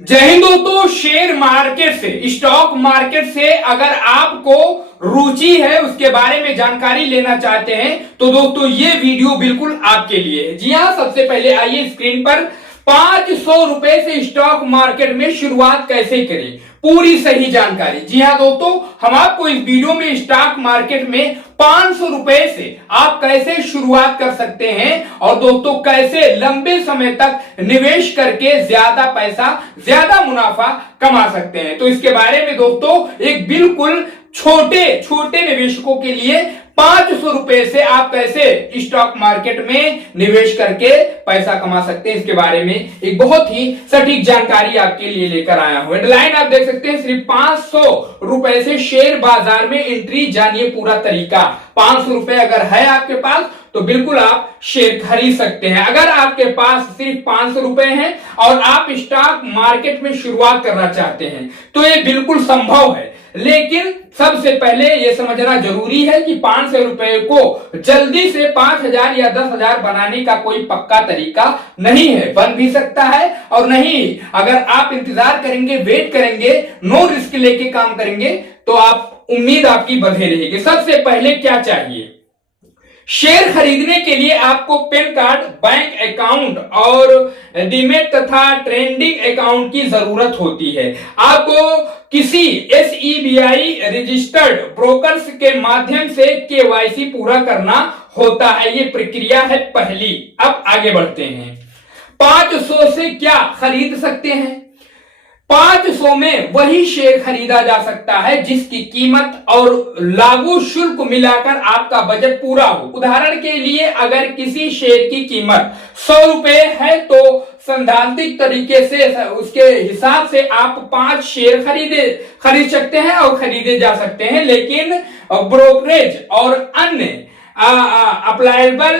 जय हिंद दोस्तों। Share market से, स्टॉक मार्केट से अगर आपको रुचि है, उसके बारे में जानकारी लेना चाहते हैं तो दोस्तों ये वीडियो बिल्कुल आपके लिए है। जी हाँ, सबसे पहले आइए स्क्रीन पर 500 रुपए से स्टॉक मार्केट में शुरुआत कैसे करें, पूरी सही जानकारी। जी हाँ दोस्तों, हम आपको इस वीडियो में स्टॉक मार्केट में 500 रुपए से आप कैसे शुरुआत कर सकते हैं और दोस्तों कैसे लंबे समय तक निवेश करके ज्यादा पैसा, ज्यादा मुनाफा कमा सकते हैं। तो इसके बारे में दोस्तों एक बिल्कुल छोटे छोटे निवेशकों के लिए 500 रुपए से आप कैसे स्टॉक मार्केट में निवेश करके पैसा कमा सकते हैं, इसके बारे में एक बहुत ही सटीक जानकारी आपके लिए लेकर आया हूं। हेडलाइन आप देख सकते हैं, सिर्फ 500 रुपए से शेयर बाजार में एंट्री, जानिए पूरा तरीका। 500 रुपए अगर है आपके पास तो बिल्कुल आप शेयर खरीद सकते हैं। अगर आपके पास सिर्फ 500 रुपए हैं और आप स्टॉक मार्केट में शुरुआत करना चाहते हैं तो ये बिल्कुल संभव है, लेकिन सबसे पहले यह समझना जरूरी है कि 500 रुपए को जल्दी से 5,000 या 10,000 बनाने का कोई पक्का तरीका नहीं है। बन भी सकता है और नहीं, अगर आप इंतजार करेंगे, वेट करेंगे, नो रिस्क लेके काम करेंगे तो आप उम्मीद आपकी बंधे रहेगी। सबसे पहले क्या चाहिए? शेयर खरीदने के लिए आपको पैन कार्ड, बैंक अकाउंट और डीमेट तथा ट्रेडिंग अकाउंट की जरूरत होती है। आपको किसी SEBI रजिस्टर्ड ब्रोकर्स के माध्यम से KYC पूरा करना होता है। ये प्रक्रिया है पहली। अब आगे बढ़ते हैं। 500 से क्या खरीद सकते हैं? 500 में वही शेयर खरीदा जा सकता है जिसकी कीमत और लागू शुल्क मिलाकर आपका बजट पूरा हो। उदाहरण के लिए अगर किसी शेयर की कीमत 100 रुपए है तो सैद्धांतिक तरीके से उसके हिसाब से आप 5 शेयर खरीद सकते हैं और खरीदे जा सकते हैं। लेकिन ब्रोकरेज और अन्य अप्लायबल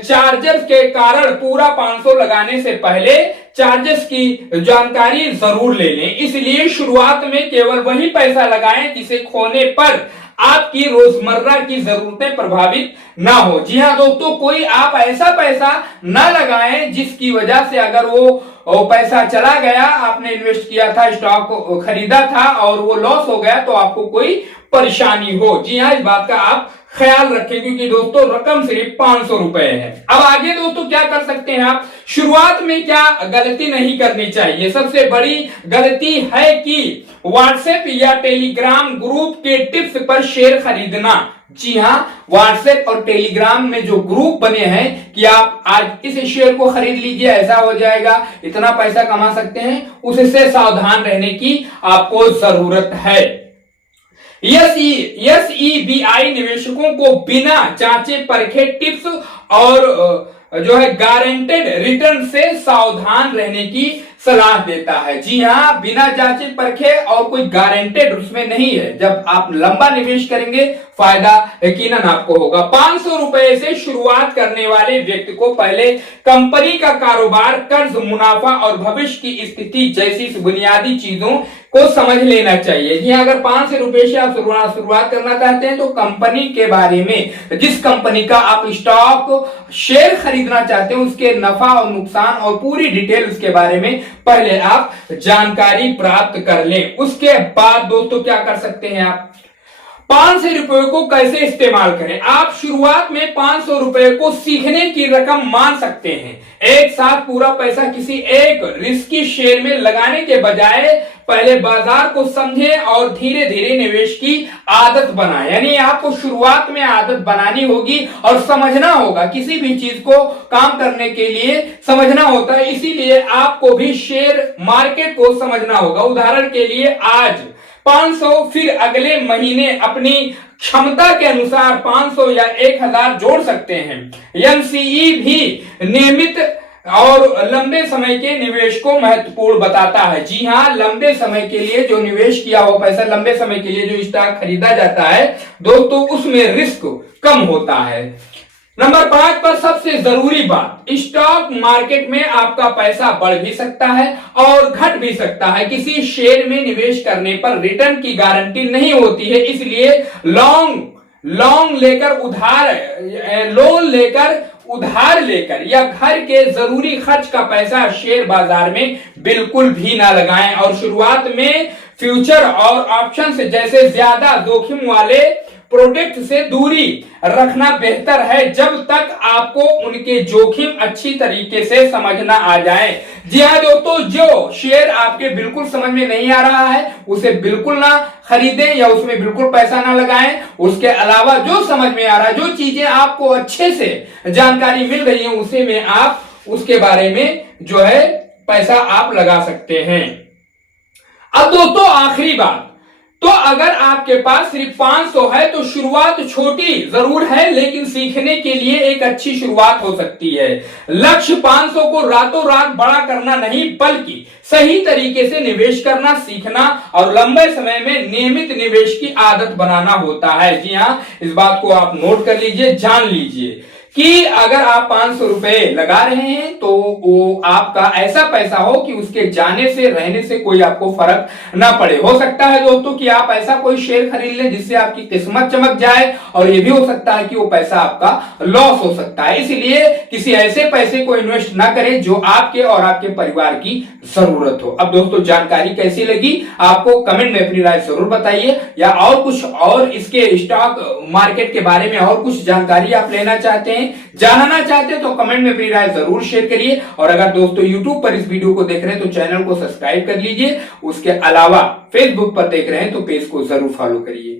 चार्जेस के कारण पूरा 500 लगाने से पहले चार्जेस की जानकारी जरूर ले लें। इसलिए शुरुआत में केवल वही पैसा लगाएं जिसे खोने पर आपकी रोजमर्रा की जरूरतें प्रभावित ना हो। जी हाँ दोस्तों, कोई आप ऐसा पैसा ना लगाएं जिसकी वजह से अगर वो पैसा चला गया, आपने इन्वेस्ट किया था, स्टॉक खरीदा था और वो लॉस हो गया तो आपको कोई परेशानी हो। जी हाँ, इस बात का आप ख्याल रखें क्योंकि दोस्तों रकम सिर्फ 500 रुपए है। अब आगे दोस्तों क्या कर सकते हैं आप? शुरुआत में क्या गलती नहीं करनी चाहिए? सबसे बड़ी गलती है कि व्हाट्सएप या टेलीग्राम ग्रुप के टिप्स पर शेयर खरीदना। जी हाँ, व्हाट्सएप और टेलीग्राम में जो ग्रुप बने हैं कि आप आज इस शेयर को खरीद लीजिए, ऐसा हो जाएगा, इतना पैसा कमा सकते हैं, उससे सावधान रहने की आपको जरूरत है। SEBI निवेशकों को बिना जांचे परखे टिप्स और जो है गारंटेड रिटर्न से सावधान रहने की सलाह देता है। जी हाँ, बिना जांचे परखे और कोई गारंटेड उसमें नहीं है। जब आप लंबा निवेश करेंगे फायदा यकीनन आपको होगा। 500 रुपए से शुरुआत करने वाले व्यक्ति को पहले कंपनी का कारोबार, कर्ज, मुनाफा और भविष्य की स्थिति जैसी बुनियादी चीजों को समझ लेना चाहिए। जी अगर 500 रुपए से आप शुरुआत करना चाहते हैं तो कंपनी के बारे में, जिस कंपनी का आप स्टॉक शेयर खरीदना चाहते हैं, उसके नफा और नुकसान और पूरी डिटेल उसके बारे में पहले आप जानकारी प्राप्त कर लें। उसके बाद दोस्तों क्या कर सकते हैं आप? 500 रुपए को कैसे इस्तेमाल करें? आप शुरुआत में 500 रुपए को सीखने की रकम मान सकते हैं। एक साथ पूरा पैसा किसी एक रिस्की शेयर में लगाने के बजाय पहले बाजार को समझें और धीरे धीरे निवेश की आदत बनाएं। यानी आपको शुरुआत में आदत बनानी होगी और समझना होगा। किसी भी चीज को काम करने के लिए समझना होता है, इसीलिए आपको भी शेयर मार्केट को समझना होगा। उदाहरण के लिए आज 500, फिर अगले महीने अपनी क्षमता के अनुसार 500 या 1,000 जोड़ सकते हैं। MCE भी नियमित और लंबे समय के निवेश को महत्वपूर्ण बताता है। जी हाँ, लंबे समय के लिए जो निवेश किया हुआ पैसा, लंबे समय के लिए जो स्टॉक खरीदा जाता है दोस्तों, उसमें रिस्क कम होता है। नंबर 5 पर सबसे जरूरी बात, स्टॉक मार्केट में आपका पैसा बढ़ भी सकता है और घट भी सकता है। किसी शेयर में निवेश करने पर रिटर्न की गारंटी नहीं होती है, इसलिए लोन लेकर उधार लेकर या घर के जरूरी खर्च का पैसा शेयर बाजार में बिल्कुल भी ना लगाएं। और शुरुआत में फ्यूचर और ऑप्शन से जैसे ज्यादा जोखिम वाले प्रोडक्ट से दूरी रखना बेहतर है, जब तक आपको उनके जोखिम अच्छी तरीके से समझना आ जाए। जी हाँ दोस्तों, जो शेयर आपके बिल्कुल समझ में नहीं आ रहा है उसे बिल्कुल ना खरीदें या उसमें बिल्कुल पैसा ना लगाएं। उसके अलावा जो समझ में आ रहा है, जो चीजें आपको अच्छे से जानकारी मिल रही है, उसे में आप उसके बारे में जो है पैसा आप लगा सकते हैं। अब दोस्तों आखिरी बात, तो अगर आपके पास सिर्फ 500 है तो शुरुआत छोटी जरूर है, लेकिन सीखने के लिए एक अच्छी शुरुआत हो सकती है। लक्ष्य 500 को रातों रात बड़ा करना नहीं, बल्कि सही तरीके से निवेश करना सीखना और लंबे समय में नियमित निवेश की आदत बनाना होता है। जी हाँ, इस बात को आप नोट कर लीजिए, जान लीजिए कि अगर आप 500 रुपए लगा रहे हैं तो वो आपका ऐसा पैसा हो कि उसके जाने से रहने से कोई आपको फर्क ना पड़े। हो सकता है दोस्तों कि आप ऐसा कोई शेयर खरीद लें जिससे आपकी किस्मत चमक जाए, और ये भी हो सकता है कि वो पैसा आपका लॉस हो सकता है। इसलिए किसी ऐसे पैसे को इन्वेस्ट ना करें जो आपके और आपके परिवार की जरूरत हो। अब दोस्तों जानकारी कैसी लगी आपको कमेंट में अपनी राय जरूर बताइए, या और कुछ और इसके स्टॉक मार्केट के बारे में और कुछ जानकारी आप लेना चाहते हैं, जानना चाहते हैं तो कमेंट में अपनी राय जरूर शेयर करिए। और अगर दोस्तों YouTube पर इस वीडियो को देख रहे हैं तो चैनल को सब्सक्राइब कर लीजिए। उसके अलावा Facebook पर देख रहे हैं तो पेज को जरूर फॉलो करिए।